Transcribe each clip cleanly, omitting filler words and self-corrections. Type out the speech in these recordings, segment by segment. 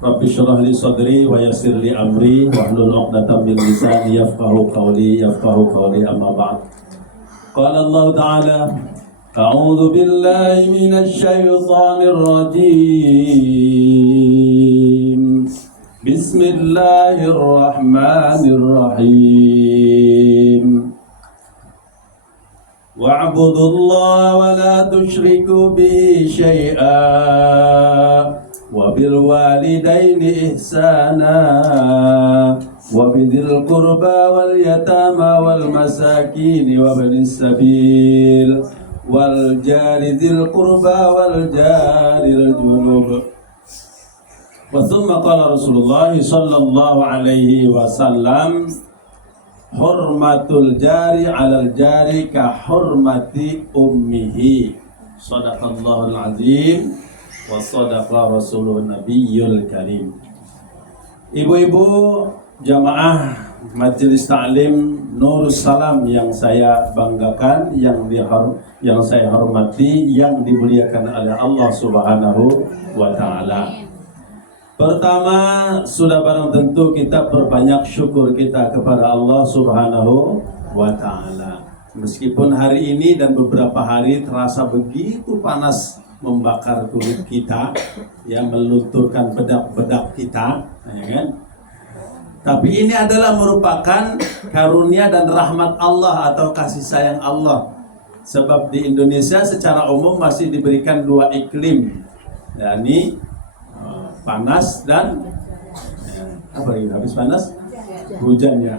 Rabbi shrah li sadri wa yassir li amri wahlul 'uqdatam min lisani yafqahu qawli amma ba'd. Qala Allah Ta'ala A'udzu billahi minasy syaithanir rajim. Bismillahirrahmanirrahim. Wa'budullaha wa la tusyriku bihi syai'a wa bil walidaini ihsana wa bidhil qurba wal yatama wal masakin wa ibnis sabil wal jari dzil qurba wal jaril junub. Wa thumma qala Rasulullah sallallahu alaihi wasallam hurmatul jari 'alal jari ka hurmati ummihi. Shadaqallahul azim wa sadaqa rasulun nabiyyul karim. Ibu-ibu jamaah Majelis Ta'lim Nurus Salam yang saya banggakan, yang saya hormati, yang dimuliakan oleh Allah Subhanahu wa Ta'ala. Pertama, sudah barang tentu kita perbanyak syukur kita kepada Allah Subhanahu wa Ta'ala. Meskipun hari ini dan beberapa hari terasa begitu panas membakar kulit kita, yang melunturkan bedak-bedak kita, ya kan? Tapi ini adalah merupakan karunia dan rahmat Allah atau kasih sayang Allah. Sebab di Indonesia secara umum masih diberikan dua iklim, yakni panas dan apa lagi? Habis panas, hujan ya.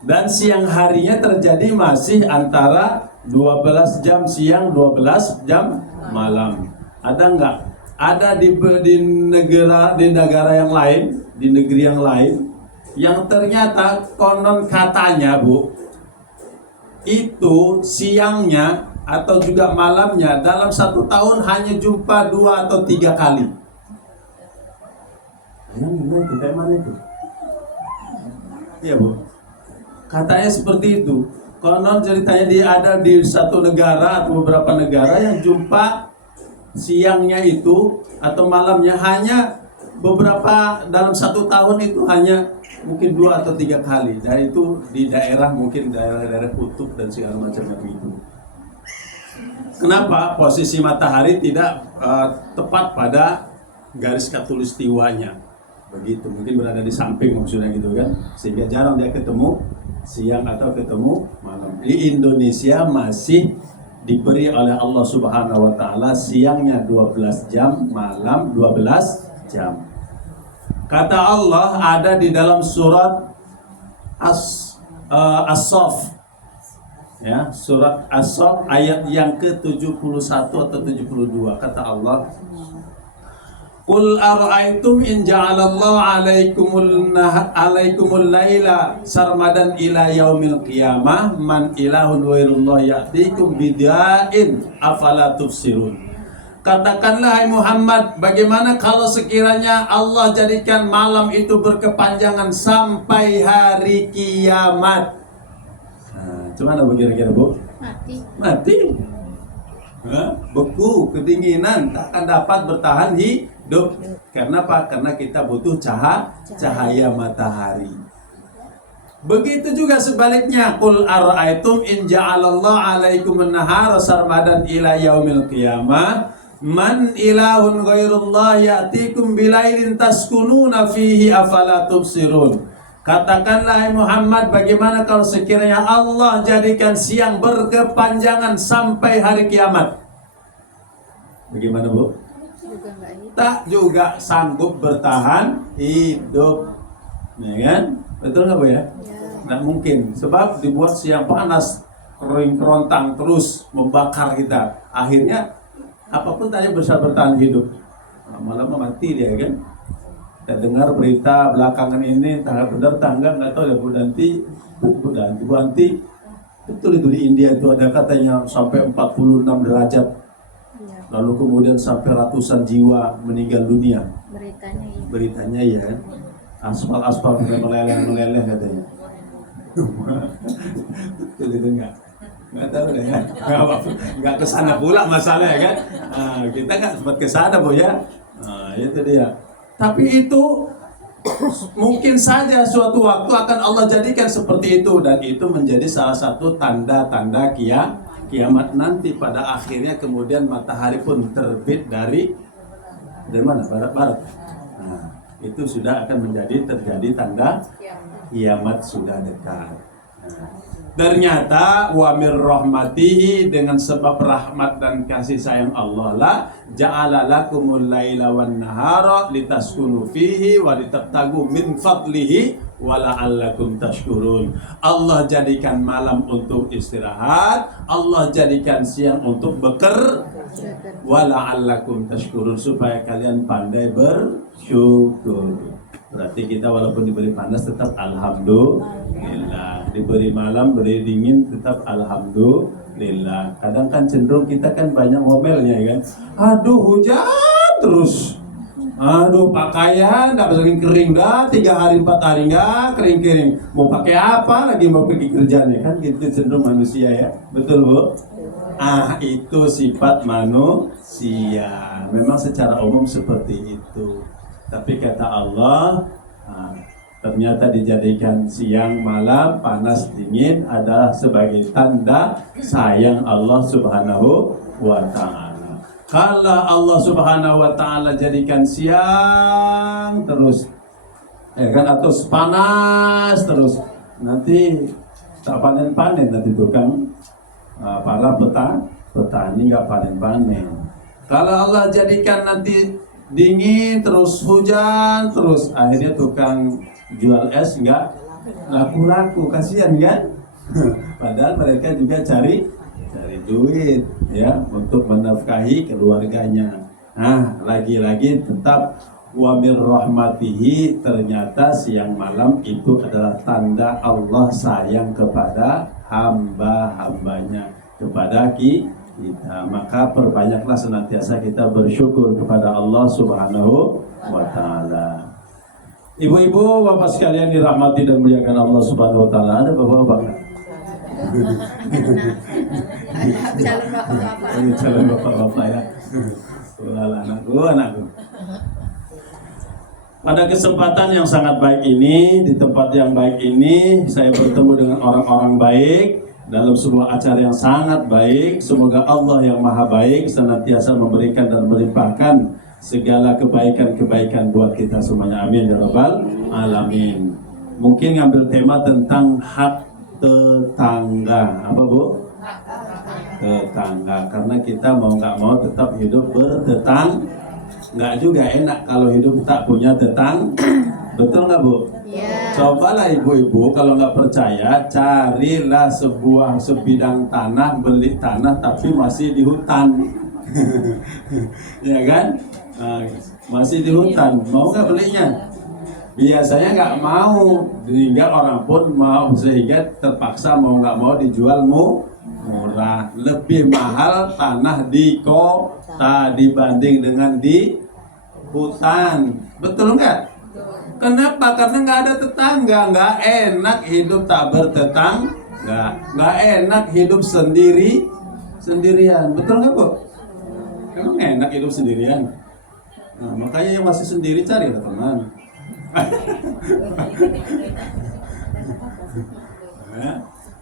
Dan siang harinya terjadi masih antara 12 jam siang, 12 jam malam. Ada enggak? Ada di negara yang lain, di negeri yang lain, yang ternyata konon katanya, Bu, itu siangnya atau juga malamnya dalam 1 tahun hanya jumpa 2 atau 3 kali. Itu kayak mana itu? Iya, Bu. Katanya seperti itu. Konon ceritanya dia ada di satu negara atau beberapa negara yang jumpa siangnya itu atau malamnya hanya beberapa, dalam 1 tahun itu hanya mungkin 2 atau 3 kali. Dan itu di daerah mungkin daerah-daerah kutub dan segala macamnya begitu. Kenapa posisi matahari tidak tepat pada garis khatulistiwanya? Begitu, mungkin berada di samping maksudnya gitu kan, sehingga jarang dia ketemu siang atau ketemu malam. Di Indonesia masih diberi oleh Allah Subhanahu wa Ta'ala siangnya 12 jam, malam 12 jam. Kata Allah ada di dalam surat As-Saff, ya, surat As-Saff ayat yang ke-71 atau 72. Kata Allah, Qul ara'aytum in ja'alallahu 'alaikumul laila sarmadan ila yaumil qiyamah man ilahun ghairullah ya'tikum bida'in afala tubsirun. Katakanlah hai Muhammad, bagaimana kalau sekiranya Allah jadikan malam itu berkepanjangan sampai hari kiamat? Gimana kira-kira, Bu? Mati. Beku, kedinginan, tak akan dapat bertahan hidup. Karena apa? Karena kita butuh cahaya matahari. Begitu juga sebaliknya, qul ara'aytum in ja'alallahu 'alaikumun nahara sarmadan ila yaumil qiyamah man ilahun ghairullah ya'tikum bilailin taskununa fihi afala tubsirun. Katakanlah Muhammad, bagaimana kalau sekiranya Allah jadikan siang berkepanjangan sampai hari kiamat? Bagaimana, Bu? Tak juga sanggup bertahan hidup, ya kan? Betul nggak, Bu ya? Nggak mungkin, sebab dibuat siang panas, kering kerontang terus membakar kita. Akhirnya apapun tadi bisa bertahan hidup, malah mati dia, kan? Kita dengar berita belakangan ini, tanggal benar tanggal nggak tahu ya, Bu Danti, betul itu di India itu ada katanya sampai 46 derajat, lalu kemudian sampai ratusan jiwa meninggal dunia. Beritanya ya, aspal meleleh katanya. Betul itu nggak tahu deh ya, nggak kesana pula masalahnya kan. Kita nggak sempat kesana, Bu ya. Itu dia. Tapi itu mungkin saja suatu waktu akan Allah jadikan seperti itu, dan itu menjadi salah satu tanda-tanda kiamat nanti. Pada akhirnya kemudian matahari pun terbit dari mana? Barat. Nah, itu sudah akan terjadi tanda kiamat sudah dekat. Nah, ternyata wa mir rahmatihi, dengan sebab rahmat dan kasih sayang Allah lah, ja'ala lakumul laila wan nahara litaskunu fihi wa litabtagu min fadlihi wa la'allakum tashkurun. Allah jadikan malam untuk istirahat, Allah jadikan siang untuk bekerja, wa la'allakum tashkurun, supaya kalian pandai bersyukur. Berarti kita walaupun diberi panas tetap alhamdulillah, diberi malam, beri dingin tetap alhamdulillah. Kadang kan cenderung kita kan banyak ngomelnya kan, aduh hujan terus, aduh pakaian nggak kering dah 3 hari 4 hari nggak kering, mau pakai apa lagi, mau pergi kerjanya kan, gitu cenderung manusia ya, betul Bu? Itu sifat manusia, memang secara umum seperti itu. Tapi kata Allah, ternyata dijadikan siang malam, panas dingin adalah sebagai tanda sayang Allah Subhanahu wa ta'ala. Kalau Allah Subhanahu wa ta'ala jadikan siang terus, kan, atau panas terus, nanti tak panen-panen nanti tukang, para petani nggak panen-panen. Kalau Allah jadikan nanti dingin terus, hujan terus, akhirnya tukang jual es nggak laku-laku, kasihan kan? Padahal mereka juga cari duit ya untuk menafkahi keluarganya. Lagi-lagi tetap wa mir rahmatihi, ternyata siang malam itu adalah tanda Allah sayang kepada hamba-hambanya, kepada kita. Maka perbanyaklah senantiasa kita bersyukur kepada Allah Subhanahu wa ta'ala. Ibu-ibu, bapak sekalian dirahmati dan muliakan Allah Subhanahu wa ta'ala. Ada bapak-bapak? Calon bapak-bapak ya. Anakku. Pada kesempatan yang sangat baik ini, di tempat yang baik ini, saya bertemu dengan orang-orang baik dalam sebuah acara yang sangat baik. Semoga Allah yang maha baik senantiasa memberikan dan melimpahkan segala kebaikan-kebaikan buat kita semuanya, amin ya rabbal alamin. Mungkin ngambil tema tentang hak tetangga. Apa Bu? Tetangga, karena kita mau nggak mau tetap hidup bertetangga. Nggak juga enak kalau hidup tak punya tetangga. Betul nggak Bu? Cobalah ibu-ibu, kalau nggak percaya, carilah sebidang tanah, beli tanah tapi masih di hutan. Ya kan? Masih di hutan, mau nggak belinya? Biasanya nggak mau, sehingga orang pun mau, sehingga terpaksa mau nggak mau dijual murah. Lebih mahal tanah di kota dibanding dengan di hutan. Betul nggak? Kenapa? Karena nggak ada tetangga, nggak enak hidup tak bertetangga, nggak enak hidup sendirian. Betul nggak Bu? Emang enak hidup sendirian? Nah, makanya yang masih sendiri cari teman. Ya.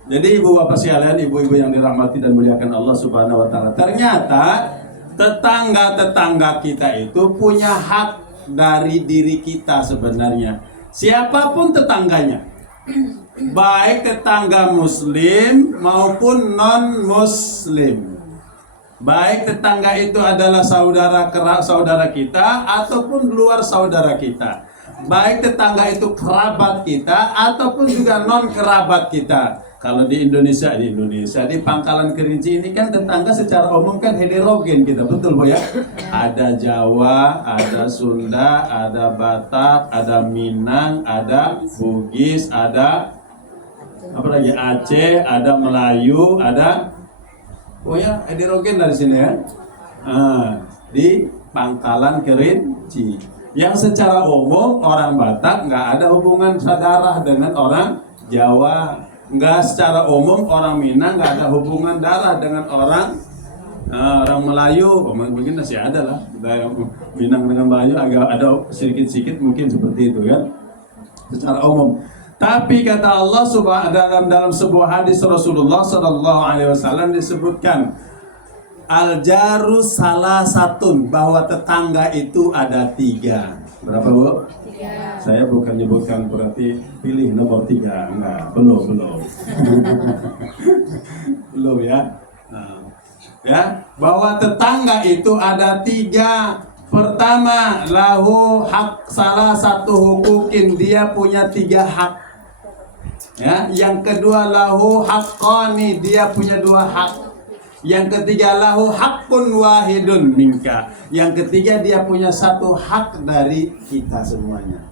Jadi ibu bapak sekalian, ibu-ibu yang dirahmati dan muliakan Allah Subhanahu wa ta'ala, ternyata tetangga-tetangga kita itu punya hak dari diri kita sebenarnya. Siapapun tetangganya, baik tetangga muslim maupun non muslim, baik tetangga itu adalah saudara kita ataupun luar saudara kita, baik tetangga itu kerabat kita ataupun juga non kerabat kita. Kalau di Indonesia di Pangkalan Kerinci ini kan tetangga secara umum kan heterogen kita, betul Bu ya? Ada Jawa, ada Sunda, ada Batak, ada Minang, ada Bugis, ada apa lagi, Aceh, ada Melayu, ada heterogen dari sini ya. Di Pangkalan Kerinci, yang secara umum orang Batak nggak ada hubungan saudara dengan orang Jawa. Nggak secara umum orang Minang nggak ada hubungan darah dengan orang Orang Melayu mungkin masih ada lah, Minang dengan Melayu agak ada sedikit-sedikit mungkin seperti itu kan, secara umum. Tapi kata Allah subhanahu dalam sebuah hadis Rasulullah Sallallahu Alaihi Wasallam disebutkan al-jaru salah satun, bahwa tetangga itu ada 3. Berapa Bu? 3. Saya bukan nyebutkan berarti pilih nomor 3, enggak, belum. Belum ya. Nah, ya, bahwa tetangga itu ada 3. Pertama, lahu hak, salah satu hukukin, dia punya 3 hak. Ya, yang kedua lahu haqqani, dia punya 2 hak. Yang ketiga lahu haqqun wahidun minka. Yang ketiga dia punya 1 hak dari kita semuanya.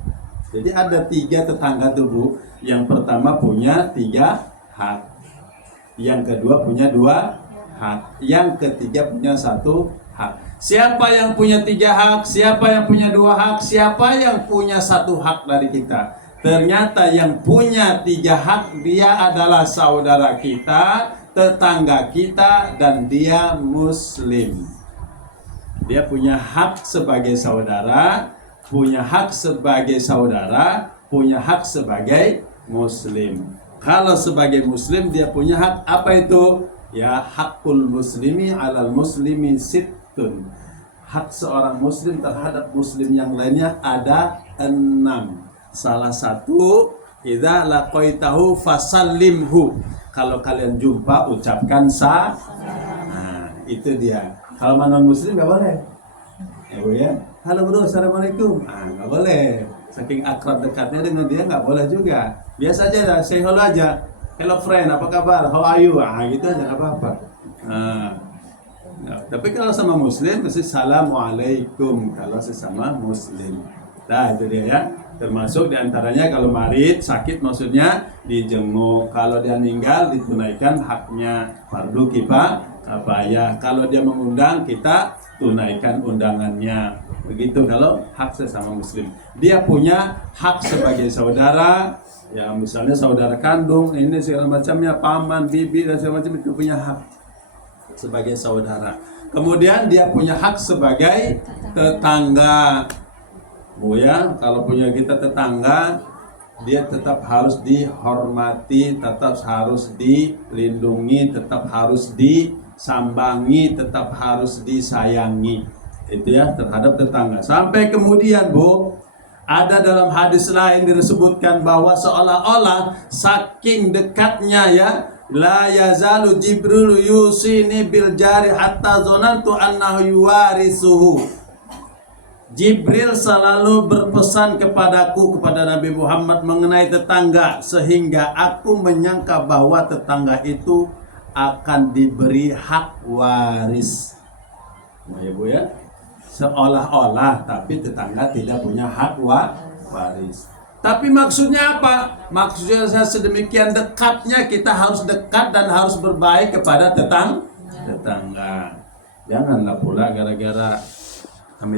Jadi ada 3 tetangga tuh Bu. Yang pertama punya 3 hak. Yang kedua punya 2 hak. Yang ketiga punya 1 hak. Siapa yang punya 3 hak? Siapa yang punya 2 hak? Siapa yang punya 1 hak dari kita? Ternyata yang punya 3 hak, dia adalah saudara kita, tetangga kita, dan dia muslim. Dia punya hak sebagai saudara, punya hak sebagai muslim. Kalau sebagai muslim dia punya hak apa itu? Ya, hakul muslimi alal muslimi sittun. Hak seorang muslim terhadap muslim yang lainnya ada 6. Salah satu, idza laqaitahu fasallimhu. Kalau kalian jumpa ucapkan Nah, itu dia. Kalau non muslim enggak boleh. Ya Bu ya. Halo bro, assalamualaikum. Enggak boleh. Saking akrab dekatnya dengan dia enggak boleh juga. Biasa aja dah, say hello aja. Hello friend, apa kabar? How are you? Gitu aja, enggak apa-apa. Nah, tapi kalau sama muslim mesti assalamualaikum kalau sesama muslim. Nah, itu dia ya. Termasuk diantaranya kalau marid, sakit maksudnya dijenguk. Kalau dia meninggal ditunaikan haknya fardu kifayah. Kalau dia mengundang kita tunaikan undangannya. Begitu kalau hak sesama muslim. Dia punya hak sebagai saudara. Ya misalnya saudara kandung, ini segala macamnya, paman, bibi dan segala macam itu punya hak sebagai saudara. Kemudian dia punya hak sebagai tetangga. Bu ya, kalau punya kita tetangga, dia tetap harus dihormati, tetap harus dilindungi, tetap harus disambangi, tetap harus disayangi. Itu ya, terhadap tetangga. Sampai kemudian Bu, ada dalam hadis lain disebutkan bahwa seolah-olah saking dekatnya ya, la yazalu Jibril yusini bil jari hatta zonantu annahu yuwarisuhu. Jibril selalu berpesan kepadaku, kepada Nabi Muhammad mengenai tetangga, sehingga aku menyangka bahwa tetangga itu akan diberi hak waris. Nah, ya Bu ya, seolah-olah, tapi tetangga tidak punya hak waris. Tapi maksudnya apa? Maksudnya sedemikian dekatnya kita harus dekat dan harus berbaik kepada tetangga. Janganlah pula gara-gara kami